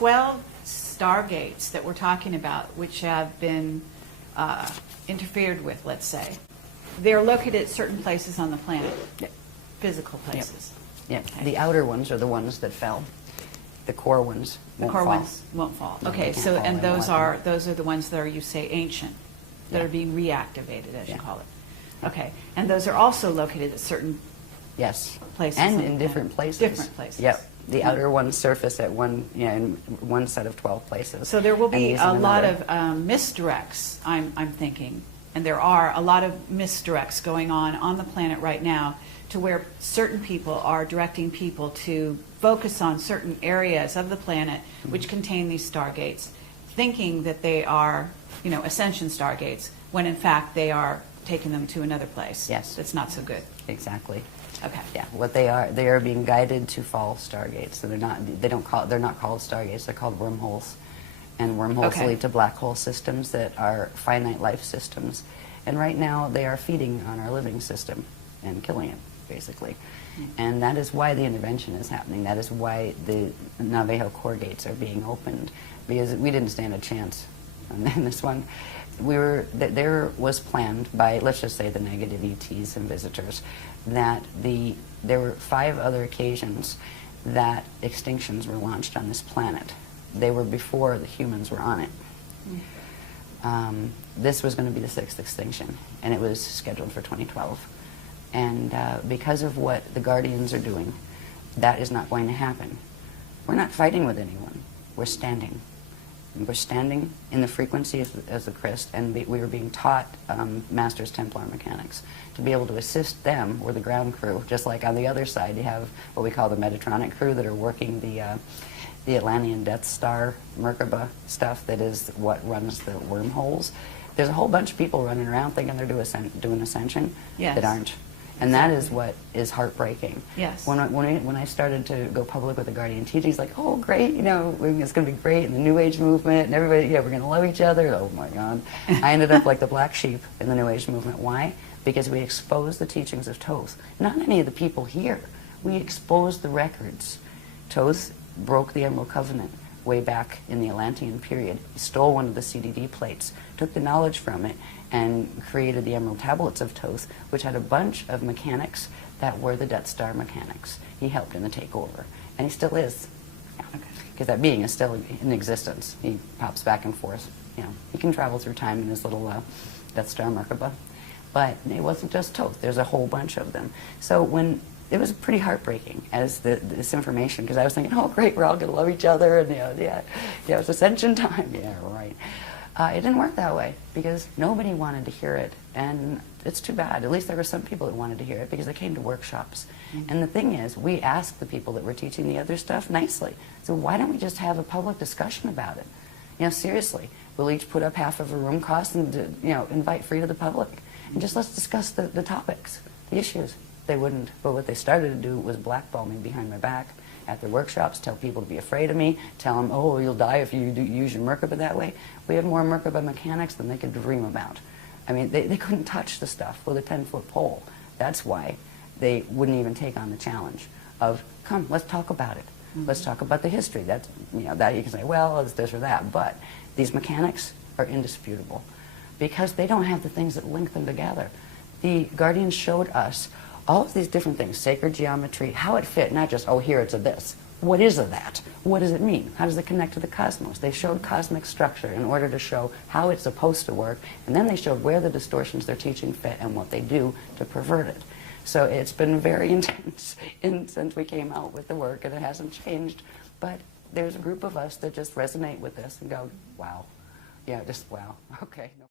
12 stargates that we're talking about, which have been interfered with, let's say, they're located at certain places on the planet, physical places. Yep. Okay. The outer ones are the ones that fell. The core ones won't fall. Ones won't fall. No, Okay, they so can't fall. and They those won't are let them. the ones that are, you say, ancient, that Yeah. are being reactivated, as you Yeah. call it. Okay, and those are also located at certain Yes. places And on in the different planet. places. Different places. Yep. The outer ones surface at in one set of 12 places. So there will and be these a in lot another. of misdirects, I'm thinking, and there are a lot of misdirects going on the planet right now, to where certain people are directing people to focus on certain areas of the planet which contain these stargates, thinking that they are, ascension stargates, when in fact they are taking them to another place. Yes. That's not so good. Exactly. Okay. Yeah, what they are being guided to fall stargates. So they're not called stargates, they're called wormholes. And wormholes Okay. lead to black hole systems that are finite life systems. And right now they are feeding on our living system and killing it, basically. And that is why the intervention is happening. That is why the Navajo core gates are being opened, because we didn't stand a chance in this one. There was planned by, let's just say, the negative ETs and visitors, that there were 5 other occasions that extinctions were launched on this planet. They were before the humans were on it. This was going to be the 6th extinction, and it was scheduled for 2012. And because of what the Guardians are doing, that is not going to happen. We're not fighting with anyone. We're standing. And we're standing in the frequency as the Christ, and we were being taught Masters Templar mechanics to be able to assist them, or the ground crew. Just like on the other side, you have what we call the Metatronic crew that are working the Atlantean Death Star Merkaba stuff that is what runs the wormholes. There's a whole bunch of people running around thinking they're doing ascension that aren't. And that is what is heartbreaking. Yes. When I started to go public with the Guardian teachings, like, oh, great, it's going to be great, and the New Age movement, and everybody, we're going to love each other. Oh, my God. I ended up like the black sheep in the New Age movement. Why? Because we exposed the teachings of Thoth. Not any of the people here. We exposed the records. Thoth broke the Emerald Covenant way back in the Atlantean period. He stole one of the CDD plates, took the knowledge from it, and created the Emerald Tablets of Thoth, which had a bunch of mechanics that were the Death Star mechanics. He helped in the takeover, and he still is, because that being is still in existence. He pops back and forth. He can travel through time in his little Death Star Merkaba. But it wasn't just Thoth. There's a whole bunch of them. So when it was pretty heartbreaking as this information, because I was thinking, oh, great, we're all going to love each other, and it's ascension time. Yeah, right. It didn't work that way, because nobody wanted to hear it, and it's too bad. At least there were some people that wanted to hear it, because they came to workshops. And the thing is, we asked the people that were teaching the other stuff nicely. So why don't we just have a public discussion about it? Seriously, we'll each put up half of a room cost and invite free to the public, and just let's discuss the topics, the issues. They wouldn't, but what they started to do was blackball me behind my back at their workshops, tell people to be afraid of me, tell them, oh, you'll die if you use your Merkaba that way. We have more Merkaba mechanics than they could dream about. I mean, they couldn't touch the stuff with a 10-foot pole. That's why they wouldn't even take on the challenge of, come, let's talk about it. Let's talk about the history. That's, that you can say, well, it's this or that, but these mechanics are indisputable, because they don't have the things that link them together. The Guardians showed us all of these different things, sacred geometry, how it fit, not just, oh, here it's a this. What is a that? What does it mean? How does it connect to the cosmos? They showed cosmic structure in order to show how it's supposed to work, and then they showed where the distortions they're teaching fit and what they do to pervert it. So it's been very intense since we came out with the work, and it hasn't changed. But there's a group of us that just resonate with this and go, wow. Just wow. Okay.